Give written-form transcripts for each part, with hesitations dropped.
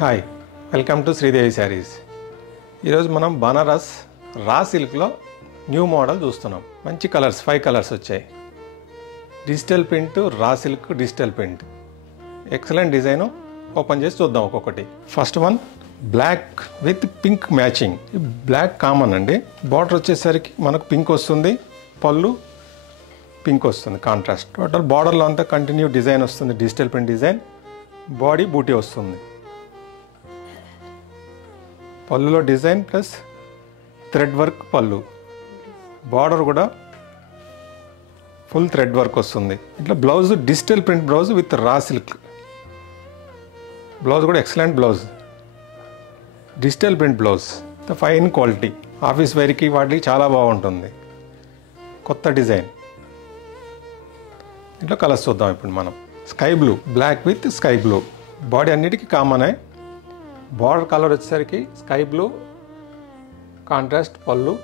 Hi welcome to Sridevi Sarees. ఈరోజు మనం Banaras raw సిల్క్లో న్యూ మోడల్ చూస్తున్నాం. మంచి కలర్స్ 5 కలర్స్ వచ్చాయి. Digital print, raw silk digital print, excellent design. Open చేసి చూద్దాం ఒక్కొక్కటి. First one black with pink matching. Black common అండి. బార్డర్ వచ్చేసరికి మనకు పింక్ వస్తుంది, పళ్ళు పింక్ వస్తుంది కాంట్రాస్ట్. టోటల్ బార్డర్లో అంతా కంటిన్యూ డిజైన్ వస్తుంది, డిజిటల్ ప్రింట్ డిజైన్. బాడీ బూటీ వస్తుంది, పళ్ళులో డిజైన్ ప్లస్ థ్రెడ్ వర్క్ పళ్ళు. బార్డర్ కూడా ఫుల్ థ్రెడ్ వర్క్ వస్తుంది. ఇట్లా blouse digital print blouse with raw silk. Blouse కూడా excellent blouse, digital print blouse, fine quality. Office వేర్కి వాటికి చాలా బాగుంటుంది. కొత్త డిజైన్. ఇట్లా కలర్స్ చూద్దాం ఇప్పుడు మనం. Sky blue, black with sky blue. Body అన్నిటికీ కామనే. బార్డర్ కలర్ వచ్చేసరికి స్కై బ్లూ, కాంట్రాస్ట్ పళ్ళు,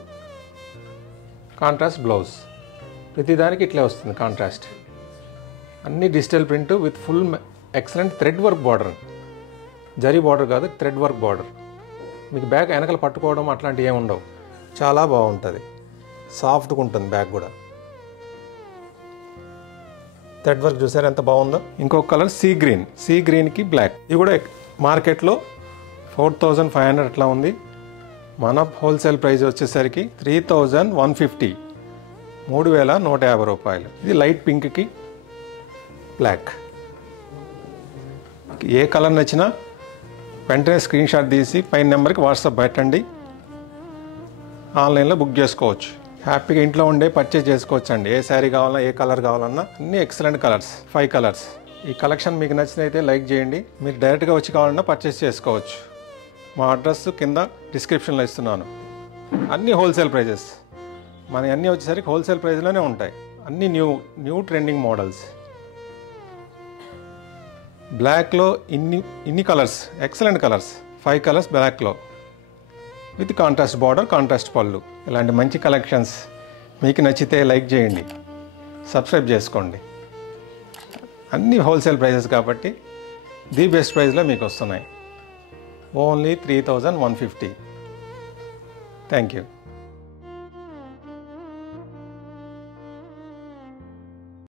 కాంట్రాస్ట్ బ్లౌజ్. ప్రతిదానికి ఇట్లే వస్తుంది కాంట్రాస్ట్. అన్ని digital print with full excellent thread work border. జరీ బార్డర్ కాదు, థ్రెడ్ వర్క్ బార్డర్. మీకు బ్యాగ్ వెనకలు పట్టుకోవడం అట్లాంటివి ఏమి ఉండవు. చాలా బాగుంటుంది, సాఫ్ట్గా ఉంటుంది బ్యాగ్ కూడా. థ్రెడ్ వర్క్ చూసారు ఎంత బాగుందో. ఇంకొక కలర్ సీ గ్రీన్. సీ గ్రీన్కి బ్లాక్. ఇది కూడా మార్కెట్లో 4500 అట్లా ఉంది. మన హోల్సేల్ ప్రైస్ వచ్చేసరికి 3150, 3150 రూపాయలు. ఇది లైట్ పింక్కి బ్లాక్. ఏ కలర్ నచ్చినా వెంటనే స్క్రీన్ షాట్ తీసి పైన నెంబర్కి వాట్సాప్ పెట్టండి. ఆన్లైన్లో బుక్ చేసుకోవచ్చు. హ్యాపీగా ఇంట్లో ఉండే పర్చేజ్ చేసుకోవచ్చు అండి. ఏ శారీ కావాలన్నా, ఏ కలర్ కావాలన్నా అన్ని ఎక్సలెంట్ కలర్స్, 5 కలర్స్. ఈ కలెక్షన్ మీకు నచ్చినైతే లైక్ చేయండి. మీరు డైరెక్ట్గా వచ్చి కావాలన్నా పర్చేస్ చేసుకోవచ్చు. మా అడ్రస్ కింద డిస్క్రిప్షన్లో ఇస్తున్నాను. అన్నీ హోల్సేల్ ప్రైజెస్. మన అన్నీ వచ్చేసరికి హోల్సేల్ ప్రైజ్లోనే ఉంటాయి. అన్నీ న్యూ ట్రెండింగ్ మోడల్స్. బ్లాక్లో ఇన్ని కలర్స్, ఎక్సలెంట్ కలర్స్, 5 కలర్స్ బ్లాక్లో విత్ కాంట్రాస్ట్ బార్డర్, కాంట్రాస్ట్ పళ్ళు. ఇలాంటి మంచి కలెక్షన్స్ మీకు నచ్చితే లైక్ చేయండి, సబ్స్క్రైబ్ చేసుకోండి. అన్నీ హోల్సేల్ ప్రైజెస్ కాబట్టి ది బెస్ట్ ప్రైస్లో మీకు వస్తున్నాయి. ఓన్లీ 3150. Thank you.